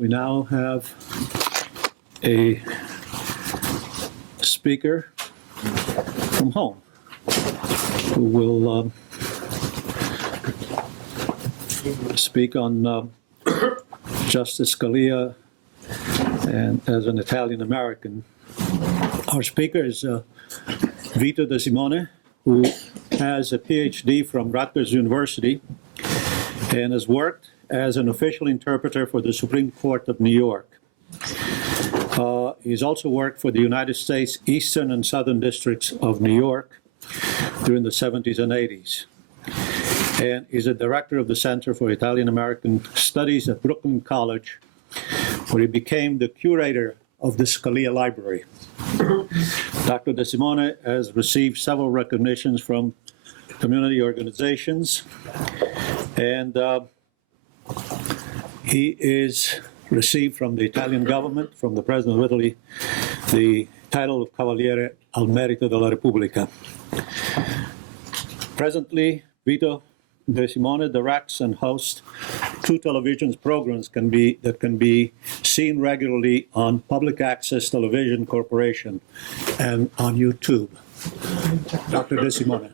We now have a speaker from home who will speak on Justice Scalia and as an Italian American. Our speaker is Vito De Simone, who has a Ph.D. from Rutgers University and has worked as an official interpreter for the Supreme Court of New York. He's also worked for the United States Eastern and Southern Districts of New York during the 70s and 80s. And he's a director of the Center for Italian American Studies at Brooklyn College, where he became the curator of the Scalia Library. Dr. De Simone has received several recognitions from community organizations, and he is received from the Italian government, from the President of Italy, the title of Cavaliere al Merito della Repubblica. Presently, Vito De Simone directs and hosts two television programs that can be seen regularly on Public Access Television Corporation and on YouTube. Dr. De Simone.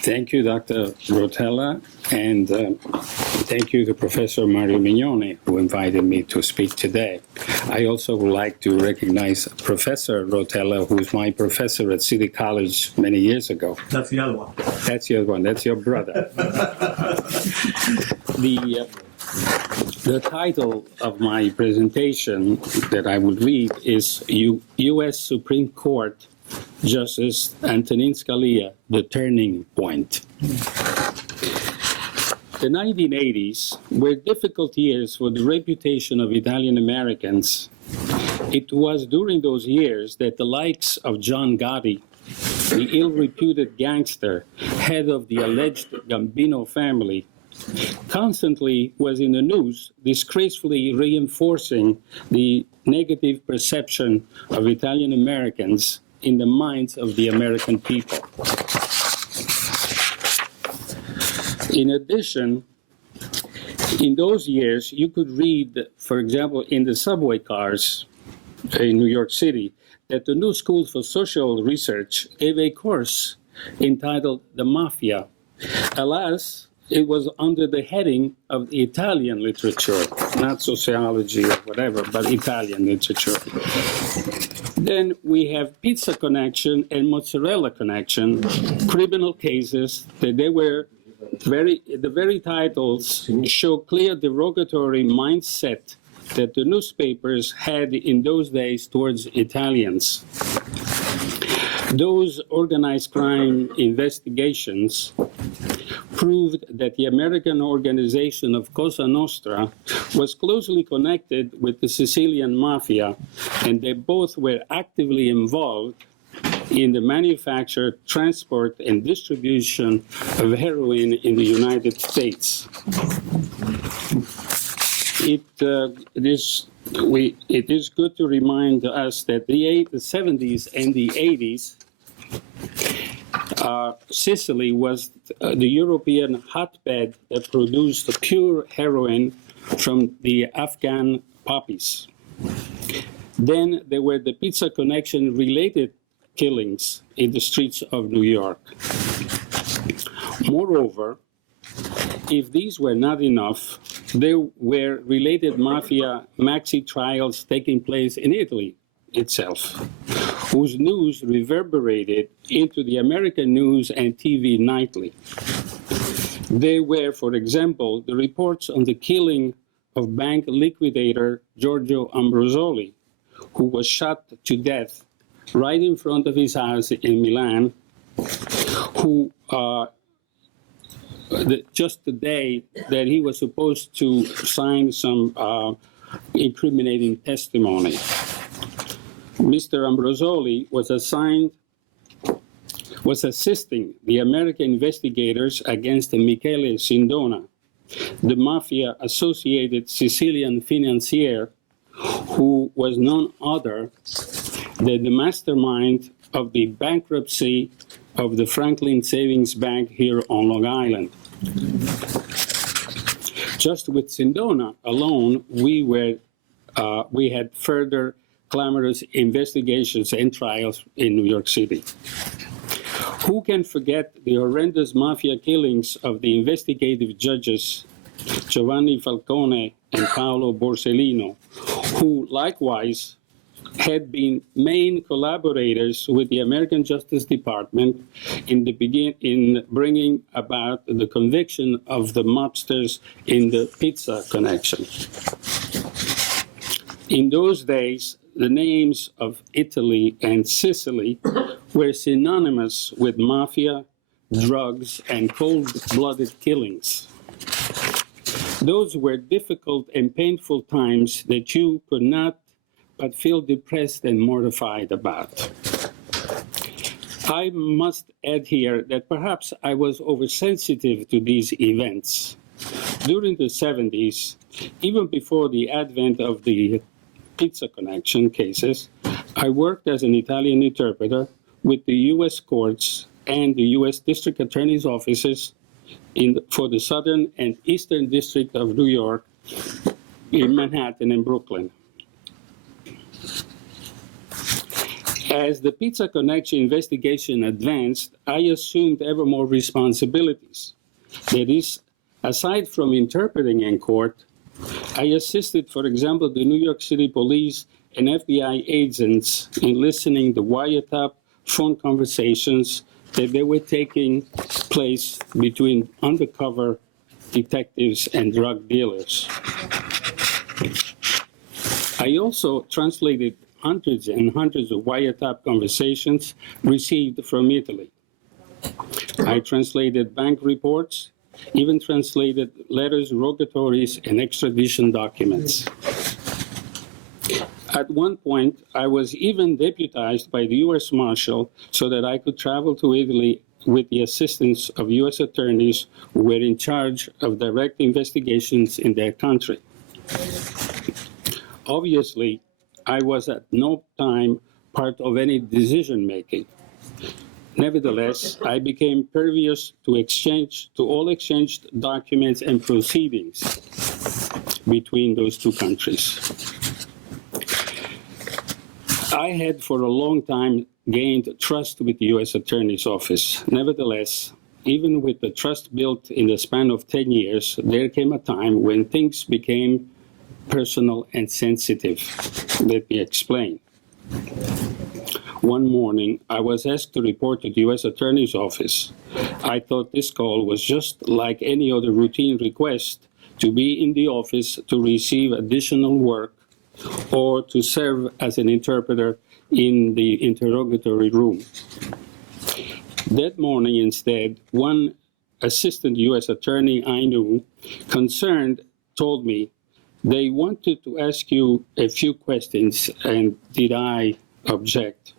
Thank you, Dr. Rotella, and thank you to Professor Mario Mignone, who invited me to speak today. I also would like to recognize Professor Rotella, who was my professor at City College many years ago. That's the other one. That's the other one. That's your brother. The title of my presentation that I would read is U.S. Supreme Court Justice Antonin Scalia, The Turning Point. The 1980s were difficult years for the reputation of Italian Americans. It was during those years that the likes of John Gotti, the ill-reputed gangster, head of the alleged Gambino family, constantly was in the news, disgracefully reinforcing the negative perception of Italian Americans in the minds of the American people. In addition, in those years, you could read, for example, in the subway cars in New York City, that the New School for Social Research gave a course entitled The Mafia. Alas, it was under the heading of Italian literature, not sociology or whatever, but Italian literature. Then we have Pizza Connection and Mozzarella Connection, criminal cases that they were the very titles show clear derogatory mindset that the newspapers had in those days towards Italians. Those organized crime investigations proved that the American organization of Cosa Nostra was closely connected with the Sicilian mafia, and they both were actively involved in the manufacture, transport, and distribution of heroin in the United States. It is good to remind us that the 70s and the 80s, Sicily was the European hotbed that produced pure heroin from the Afghan poppies. Then there were the Pizza Connection related killings in the streets of New York. Moreover, if these were not enough, there were related mafia maxi trials taking place in Italy itself, whose news reverberated into the American news and TV nightly. They were, for example, the reports on the killing of bank liquidator Giorgio Ambrosoli, who was shot to death right in front of his house in Milan, who just the day that he was supposed to sign some incriminating testimony. Mr. Ambrosoli was assisting the American investigators against Michele Sindona, the mafia-associated Sicilian financier who was none other than the mastermind of the bankruptcy of the Franklin Savings Bank here on Long Island. Just with Sindona alone, we had further clamorous investigations and trials in New York City. Who can forget the horrendous mafia killings of the investigative judges Giovanni Falcone and Paolo Borsellino, who likewise had been main collaborators with the American Justice Department in bringing about the conviction of the mobsters in the pizza connection. In those days, the names of Italy and Sicily were synonymous with mafia, drugs, and cold-blooded killings. Those were difficult and painful times that you could not but feel depressed and mortified about. I must add here that perhaps I was oversensitive to these events. During the 70s, even before the advent of the pizza connection cases, I worked as an Italian interpreter with the U.S. courts and the U.S. District Attorney's offices for the Southern and Eastern District of New York in Manhattan and Brooklyn. As the pizza connection investigation advanced, I assumed ever more responsibilities. That is, aside from interpreting in court, I assisted, for example, the New York City police and FBI agents in listening to wiretap phone conversations that they were taking place between undercover detectives and drug dealers. I also translated hundreds and hundreds of wiretap conversations received from Italy. I translated bank reports, even translated letters, rogatories, and extradition documents. At one point, I was even deputized by the U.S. Marshal so that I could travel to Italy with the assistance of U.S. attorneys who were in charge of direct investigations in their country. Obviously, I was at no time part of any decision-making. Nevertheless, I became pervious to all exchanged documents and proceedings between those two countries. I had for a long time gained trust with the U.S. Attorney's Office. Nevertheless, even with the trust built in the span of 10 years, there came a time when things became personal and sensitive. Let me explain. One morning, I was asked to report to the U.S. Attorney's Office. I thought this call was just like any other routine request to be in the office to receive additional work or to serve as an interpreter in the interrogatory room. That morning, instead, one assistant U.S. attorney I knew, concerned, told me, they wanted to ask you a few questions, and did I object?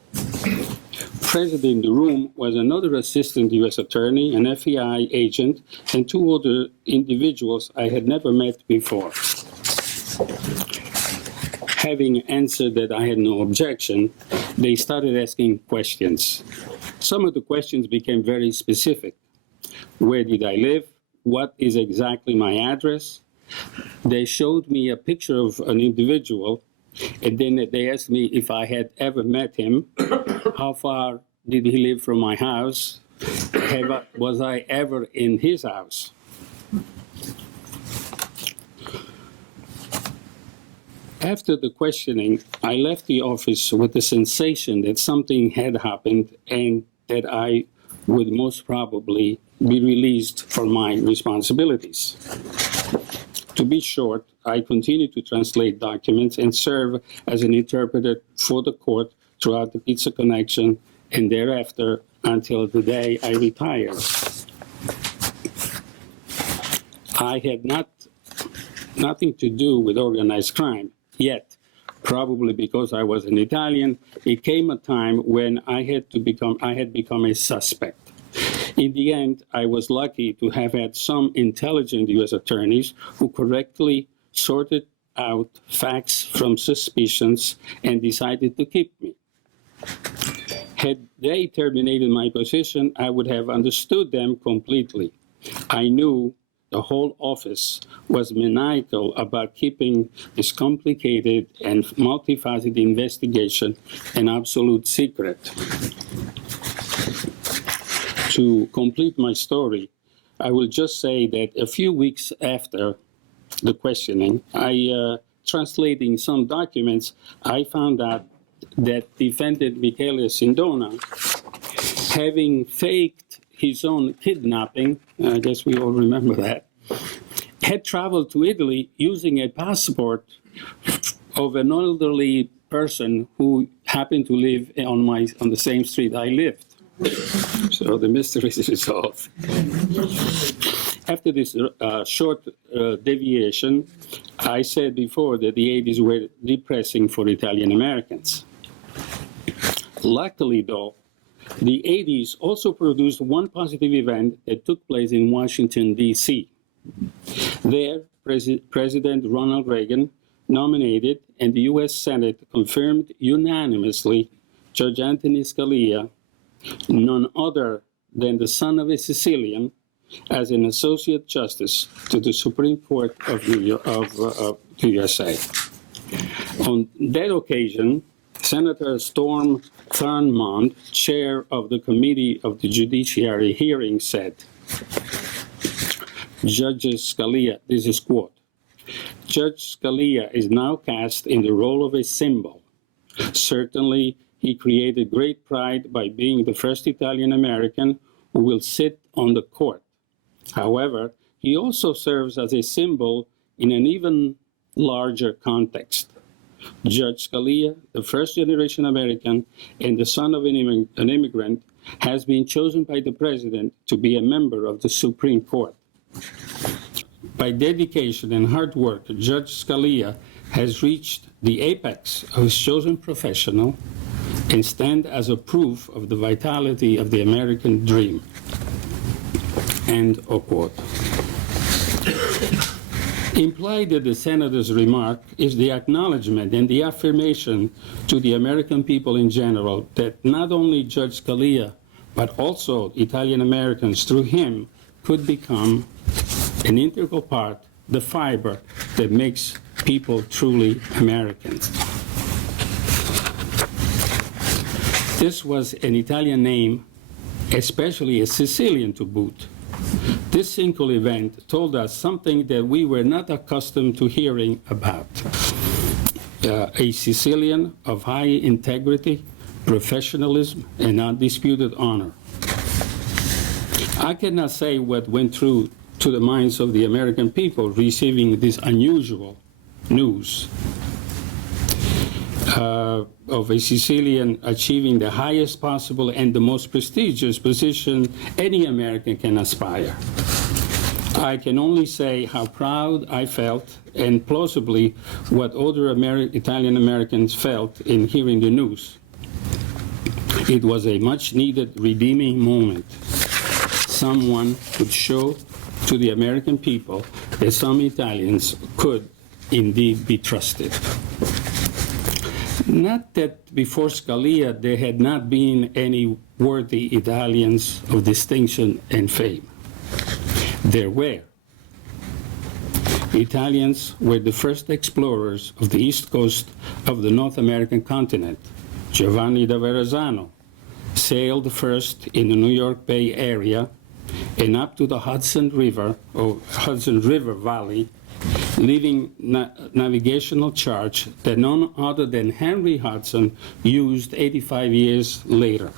Present in the room was another assistant U.S. attorney, an FBI agent, and two other individuals I had never met before. Having answered that I had no objection, they started asking questions. Some of the questions became very specific. Where did I live? What is exactly my address? They showed me a picture of an individual, and then they asked me if I had ever met him, how far did he live from my house, was I ever in his house. After the questioning, I left the office with the sensation that something had happened and that I would most probably be released from my responsibilities. To be short, I continued to translate documents and serve as an interpreter for the court throughout the pizza connection and thereafter until the day I retired. I had nothing to do with organized crime, yet, probably because I was an Italian, it came a time when I had become a suspect. In the end, I was lucky to have had some intelligent U.S. attorneys who correctly sorted out facts from suspicions and decided to keep me. Had they terminated my position, I would have understood them completely. I knew the whole office was maniacal about keeping this complicated and multifaceted investigation an absolute secret. To complete my story, I will just say that a few weeks after the questioning, translating some documents, I found out that defendant Michele Sindona, having faked his own kidnapping, I guess we all remember that, had traveled to Italy using a passport of an elderly person who happened to live on the same street I lived. So the mystery is resolved. After this short deviation, I said before that the 80s were depressing for Italian Americans. Luckily, though, the 80s also produced one positive event that took place in Washington, D.C. There, President Ronald Reagan nominated, and the U.S. Senate confirmed unanimously, Judge Antonin Scalia, none other than the son of a Sicilian, as an associate justice to the Supreme Court of the USA. On that occasion, Senator Storm Thurmond, chair of the Committee of the Judiciary hearing, said, Judge Scalia, this is quote, Judge Scalia is now cast in the role of a symbol. Certainly, he created great pride by being the first Italian American who will sit on the court. However, he also serves as a symbol in an even larger context. Judge Scalia, the first-generation American and the son of an immigrant, has been chosen by the president to be a member of the Supreme Court. By dedication and hard work, Judge Scalia has reached the apex of his chosen professional and stand as a proof of the vitality of the American dream. End of quote. Implied in the senator's remark is the acknowledgement and the affirmation to the American people in general that not only Judge Scalia, but also Italian Americans through him could become an integral part, the fiber that makes people truly Americans. This was an Italian name, especially a Sicilian to boot. This single event told us something that we were not accustomed to hearing about. A Sicilian of high integrity, professionalism, and undisputed honor. I cannot say what went through to the minds of the American people receiving this unusual news of a Sicilian achieving the highest possible and the most prestigious position any American can aspire. I can only say how proud I felt and plausibly what other Italian Americans felt in hearing the news. It was a much-needed redeeming moment. Someone could show to the American people that some Italians could indeed be trusted. Not that before Scalia there had not been any worthy Italians of distinction and fame. There were. Italians were the first explorers of the east coast of the North American continent. Giovanni da Verrazzano sailed first in the New York Bay area and up to the Hudson River, or Hudson River Valley, leaving navigational charts that none other than Henry Hudson used 85 years later.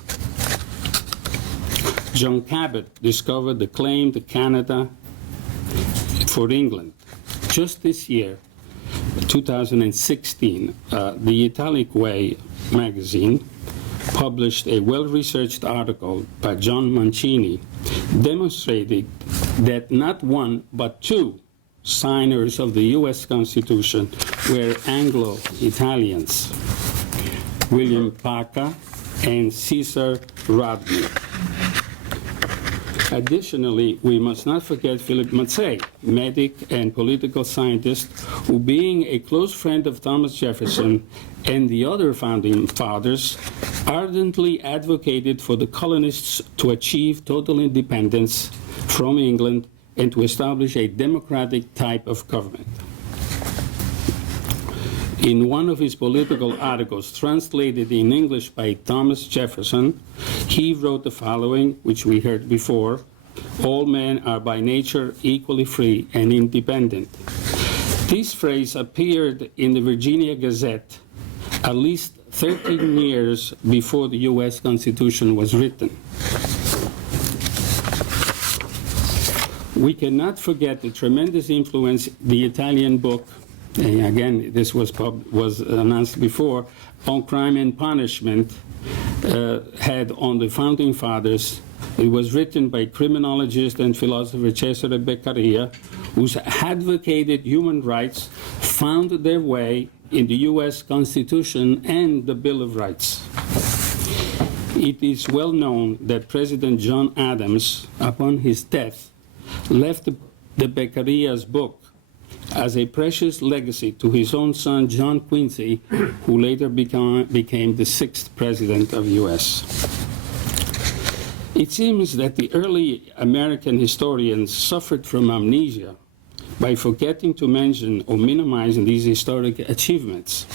John Cabot discovered the claim to Canada for England. Just this year, 2016, the Italic Way magazine published a well-researched article by John Mancini demonstrating that not one but two signers of the U.S. Constitution were Anglo-Italians, William Paca and Cesar Rodney. Additionally, we must not forget Philip Mazzei, medic and political scientist, who, being a close friend of Thomas Jefferson and the other founding fathers, ardently advocated for the colonists to achieve total independence from England and to establish a democratic type of government. In one of his political articles, translated in English by Thomas Jefferson, he wrote the following, which we heard before: "All men are by nature equally free and independent." This phrase appeared in the Virginia Gazette at least 13 years before the U.S. Constitution was written. We cannot forget the tremendous influence the Italian book, and again, this was announced before, on crime and punishment had on the Founding Fathers. It was written by criminologist and philosopher Cesare Beccaria, whose advocated human rights found their way in the U.S. Constitution and the Bill of Rights. It is well known that President John Adams, upon his death, left the Beccaria's book as a precious legacy to his own son, John Quincy, who later became the 6th president of the U.S. It seems that the early American historians suffered from amnesia by forgetting to mention or minimize these historic achievements.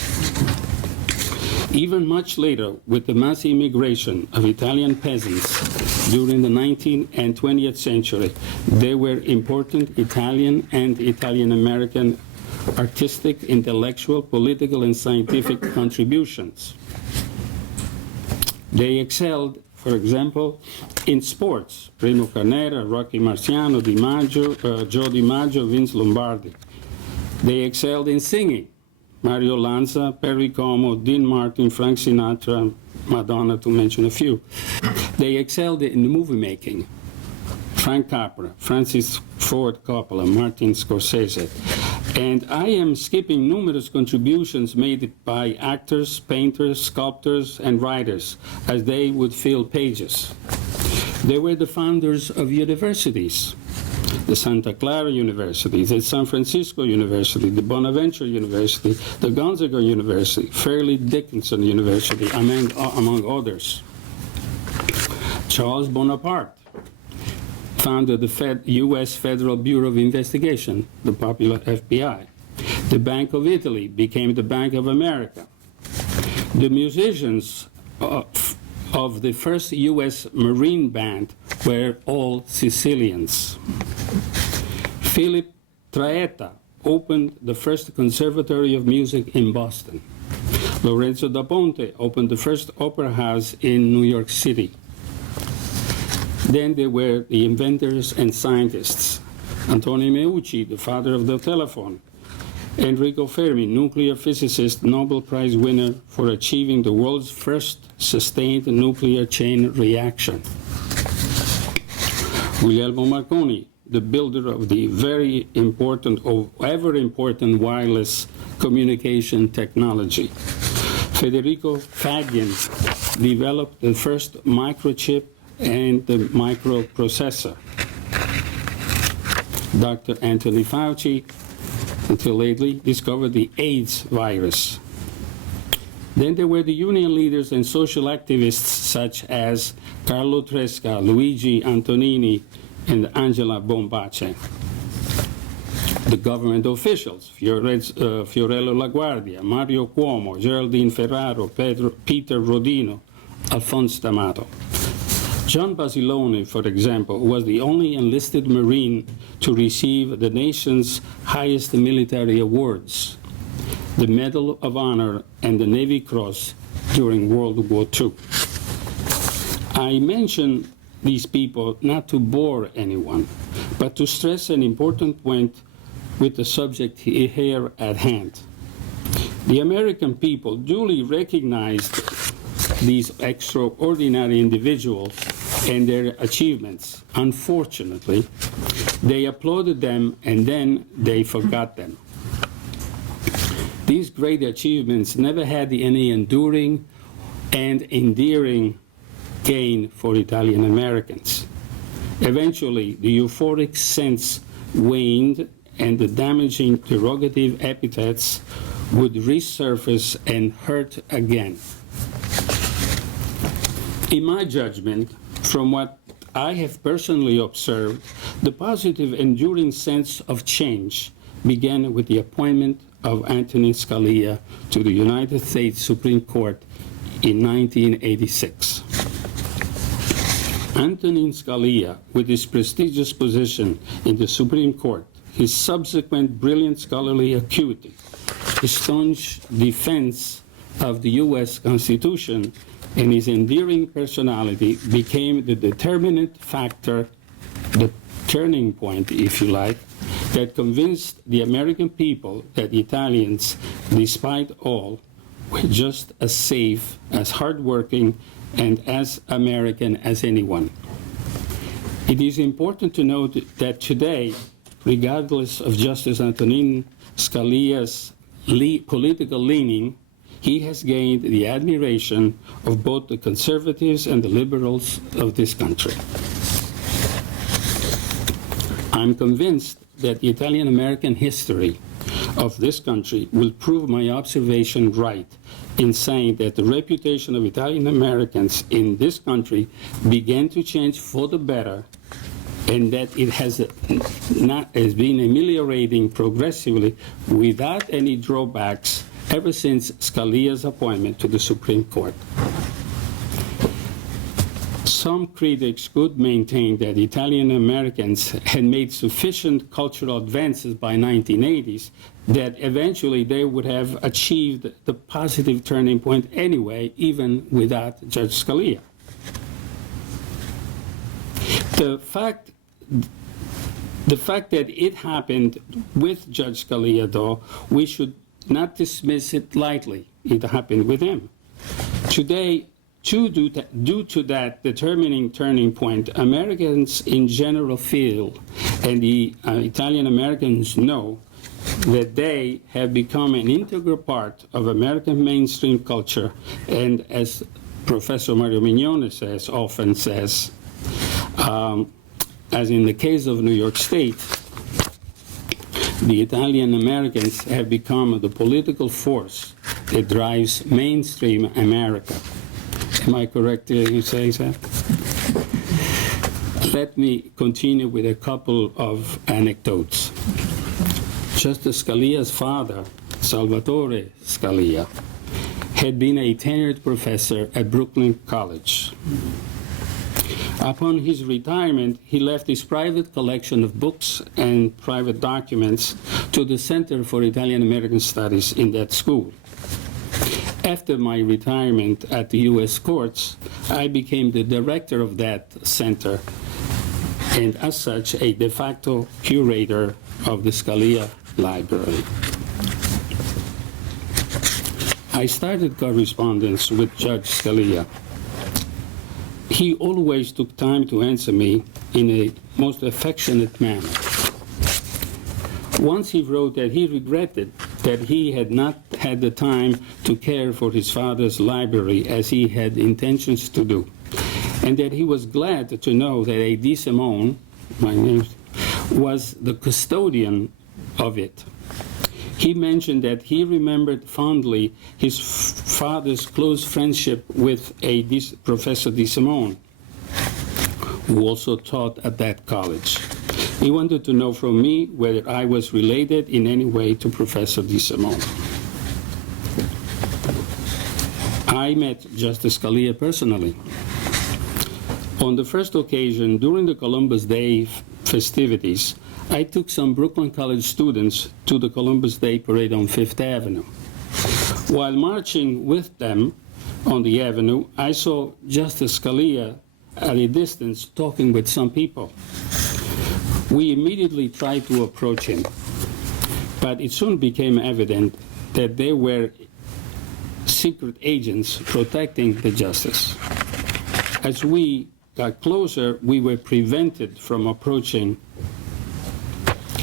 Even much later, with the mass immigration of Italian peasants during the 19th and 20th century, there were important Italian and Italian-American artistic, intellectual, political, and scientific contributions. They excelled, for example, in sports: Primo Carnera, Rocky Marciano, Joe DiMaggio, Vince Lombardi. They excelled in singing: Mario Lanza, Perry Como, Dean Martin, Frank Sinatra, Madonna, to mention a few. They excelled in movie making: Frank Capra, Francis Ford Coppola, Martin Scorsese. And I am skipping numerous contributions made by actors, painters, sculptors, and writers, as they would fill pages. They were the founders of universities: the Santa Clara University, the San Francisco University, the Bonaventure University, the Gonzaga University, Fairleigh Dickinson University, among others. Charles Bonaparte founded the U.S. Federal Bureau of Investigation, the popular FBI. The Bank of Italy became the Bank of America. The musicians of the first U.S. Marine Band were all Sicilians. Philip Traetta opened the first Conservatory of Music in Boston. Lorenzo da Ponte opened the first opera house in New York City. Then there were the inventors and scientists: Antonin Meucci, the father of the telephone; Enrico Fermi, nuclear physicist, Nobel Prize winner for achieving the world's first sustained nuclear chain reaction; Guglielmo Marconi, the builder of the very important, or ever-important, wireless communication technology; Federico Faggin developed the first microchip and the microprocessor; Dr. Anthony Fauci, until lately, discovered the AIDS virus. Then there were the union leaders and social activists such as Carlo Tresca, Luigi Antonini, and Angela Bombace. The government officials: Fiorello LaGuardia, Mario Cuomo, Geraldine Ferraro, Peter Rodino, Alphonse D'Amato. John Basilone, for example, was the only enlisted Marine to receive the nation's highest military awards, the Medal of Honor and the Navy Cross, during World War II. I mention these people not to bore anyone, but to stress an important point with the subject here at hand. The American people duly recognized these extraordinary individuals and their achievements. Unfortunately, they applauded them and then they forgot them. These great achievements never had any enduring and endearing gain for Italian Americans. Eventually, the euphoric sense waned and the damaging derogative epithets would resurface and hurt again. In my judgment, from what I have personally observed, the positive, enduring sense of change began with the appointment of Antonin Scalia to the United States Supreme Court in 1986. Antonin Scalia, with his prestigious position in the Supreme Court, his subsequent brilliant scholarly acuity, his staunch defense of the U.S. Constitution, and his endearing personality became the determinant factor, the turning point, if you like, that convinced the American people that Italians, despite all, were just as safe, as hardworking, and as American as anyone. It is important to note that today, regardless of Justice Antonin Scalia's political leaning, he has gained the admiration of both the conservatives and the liberals of this country. I'm convinced that the Italian-American history of this country will prove my observation right in saying that the reputation of Italian-Americans in this country began to change for the better, and that it has been ameliorating progressively without any drawbacks ever since Scalia's appointment to the Supreme Court. Some critics could maintain that Italian Americans had made sufficient cultural advances by 1980s that eventually they would have achieved the positive turning point anyway, even without Judge Scalia. The fact that it happened with Judge Scalia, though, we should not dismiss it lightly. It happened with him. Today, due to that determining turning point, Americans in general feel, and the Italian Americans know, that they have become an integral part of American mainstream culture, and as Professor Mario Mignone often says, as in the case of New York State, the Italian Americans have become the political force that drives mainstream America. Am I correct in saying that? Let me continue with a couple of anecdotes. Justice Scalia's father, Salvatore Scalia, had been a tenured professor at Brooklyn College. Upon his retirement, he left his private collection of books and private documents to the Center for Italian American Studies in that school. After my retirement at the U.S. courts, I became the director of that center, and as such, a de facto curator of the Scalia Library. I started correspondence with Judge Scalia. He always took time to answer me in a most affectionate manner. Once he wrote that he regretted that he had not had the time to care for his father's library as he had intentions to do, and that he was glad to know that a De Simone, my name, was the custodian of it. He mentioned that he remembered fondly his father's close friendship with Professor De Simone, who also taught at that college. He wanted to know from me whether I was related in any way to Professor De Simone. I met Justice Scalia personally. On the first occasion, during the Columbus Day festivities, I took some Brooklyn College students to the Columbus Day Parade on Fifth Avenue. While marching with them on the avenue, I saw Justice Scalia at a distance talking with some people. We immediately tried to approach him, but it soon became evident that they were secret agents protecting the justice. As we got closer, we were prevented from approaching.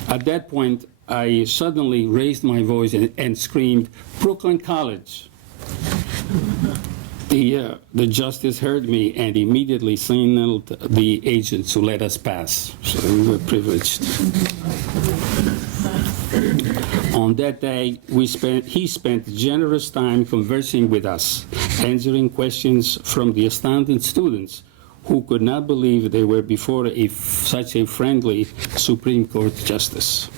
At that point, I suddenly raised my voice and screamed, "Brooklyn College!" The justice heard me and immediately signaled the agents to let us pass. So we were privileged. On that day, he spent generous time conversing with us, answering questions from the astounded students who could not believe they were before such a friendly Supreme Court justice.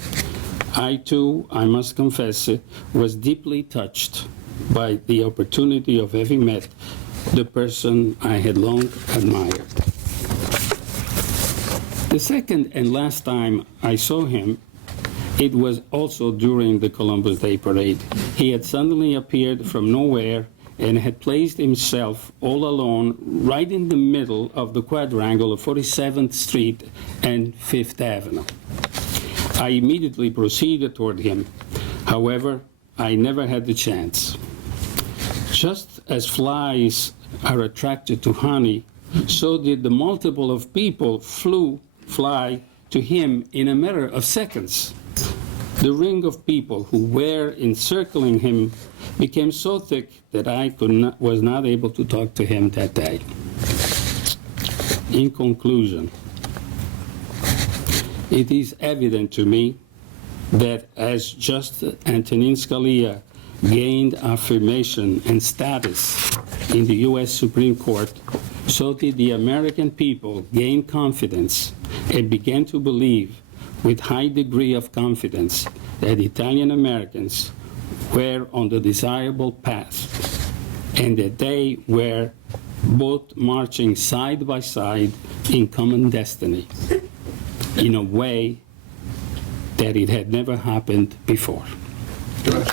I too, I must confess, was deeply touched by the opportunity of having met the person I had long admired. The second and last time I saw him, it was also during the Columbus Day Parade. He had suddenly appeared from nowhere and had placed himself all alone right in the middle of the quadrangle of 47th Street and 5th Avenue. I immediately proceeded toward him. However, I never had the chance. Just as flies are attracted to honey, so did the multiple of people fly to him in a matter of seconds. The ring of people who were encircling him became so thick that I was not able to talk to him that day. In conclusion, it is evident to me that as Justice Antonin Scalia gained affirmation and status in the U.S. Supreme Court, so did the American people gain confidence and began to believe with high degree of confidence that Italian Americans were on the desirable path and that they were both marching side by side in common destiny in a way that it had never happened before. Good.